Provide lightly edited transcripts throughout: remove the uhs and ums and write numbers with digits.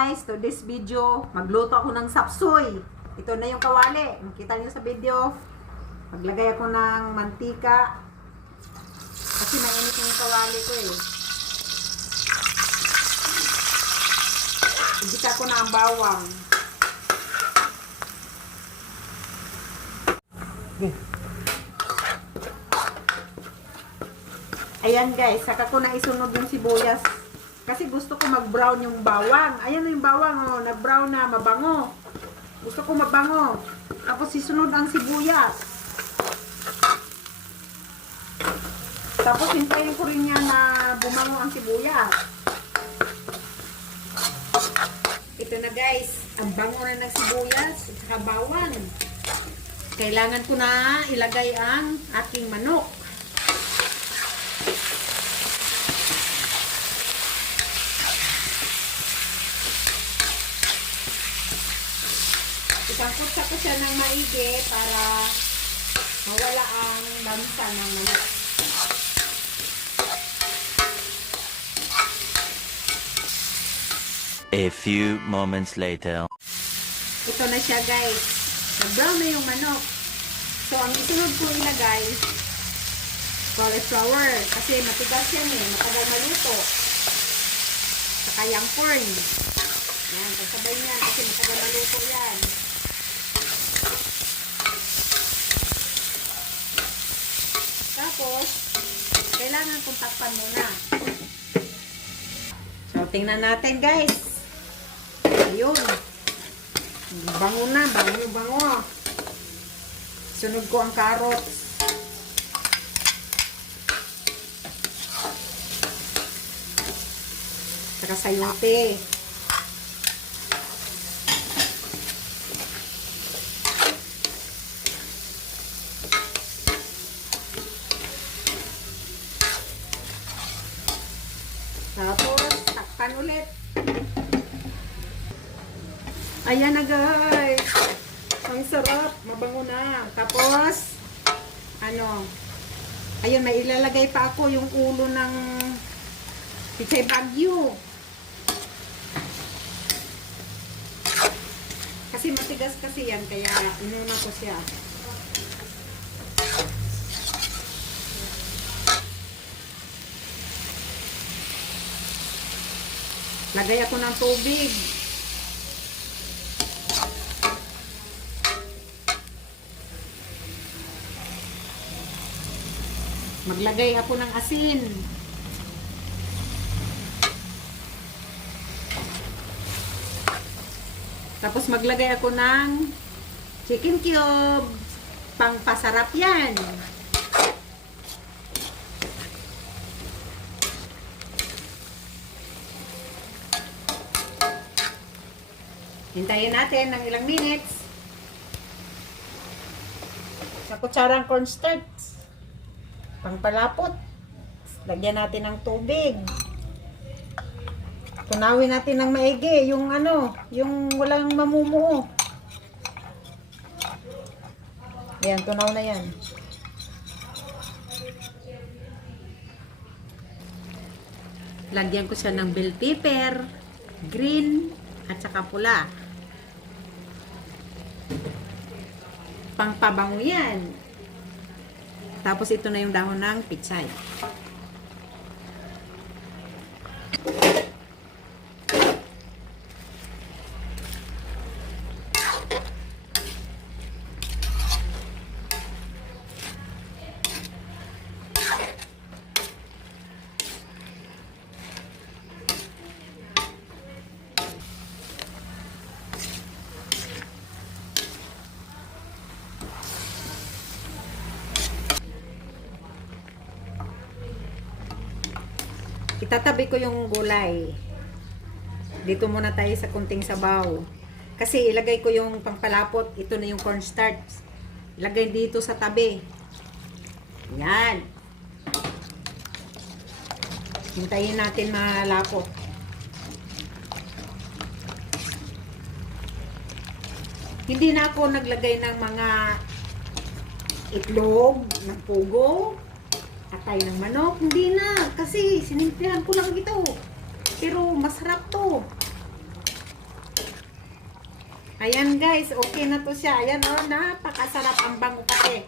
guys, to this video, magluto ako ng sapsoy. Ito na yung kawali. Makita niyo sa video. Maglagay ako ng mantika. Kasi mainit yung kawali ko eh. Ibisa ko na ang bawang. Ayan guys, saka ko na isunod yung sibuyas. Kasi gusto ko mag-brown yung bawang. Ayan na yung bawang, oh, nag-brown na, mabango. Gusto ko mabango. Tapos isunod ang sibuyas. Tapos hintayin ko rin yan na bumango ang sibuyas. Ito na guys, ang bango na ng sibuyas at saka bawang. Kailangan ko na ilagay ang aking manok. Isangkutsa ko siya ng maigi para mawala ang lansa ng manok. A few moments later. Ito na siya guys. Nag-brown na yung manok. So, ang isunod ko ilagay, cauliflower. Kasi matigas yan eh. Matagal maluto. Saka yung corn. Yan, kasabay niyan kasi matagal maluto yan. Tapos, kailangan kong takpan muna. So, tingnan natin guys. Ayun. Bango na, bango. Sunod ko ang carrots. Saka sayote. Tapos, takpan ulit. Ayan na guys. Ang sarap. Mabango na. Tapos, ayun, may ilalagay pa ako yung ulo ng pichay bagyo. Kasi matigas kasi yan, kaya inuna ko siya. Lagay ako ng tubig. Maglagay ako ng asin. Tapos maglagay ako ng chicken cube. Pangpasarap yan. Hintayin natin ng ilang minutes. Sa kutsarang cornstarch. Pangpalapot. Lagyan natin ng tubig. Tunawin natin ng maigi. Yung yung walang mamumuo. Ayan, tunaw na yan. Lagyan ko siya ng bell pepper, green, at saka pula. Pangpabango yan. Tapos ito na yung dahon ng pichay. Itatabi ko yung gulay. Dito muna tayo sa kunting sabaw. Kasi ilagay ko yung pangpalapot. Ito na yung cornstarch. Ilagay dito sa tabi. Yan. Hintayin natin malapot. Hindi na ako naglagay ng mga itlog, ng pugo, atay ng manok. Hindi na. Kasi sinimplihan ko lang ito. Pero masarap to. Ayan guys, okay na to siya. Ayan oh, napakasarap ang bango kasi.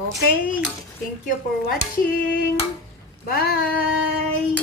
Okay, thank you for watching. Bye!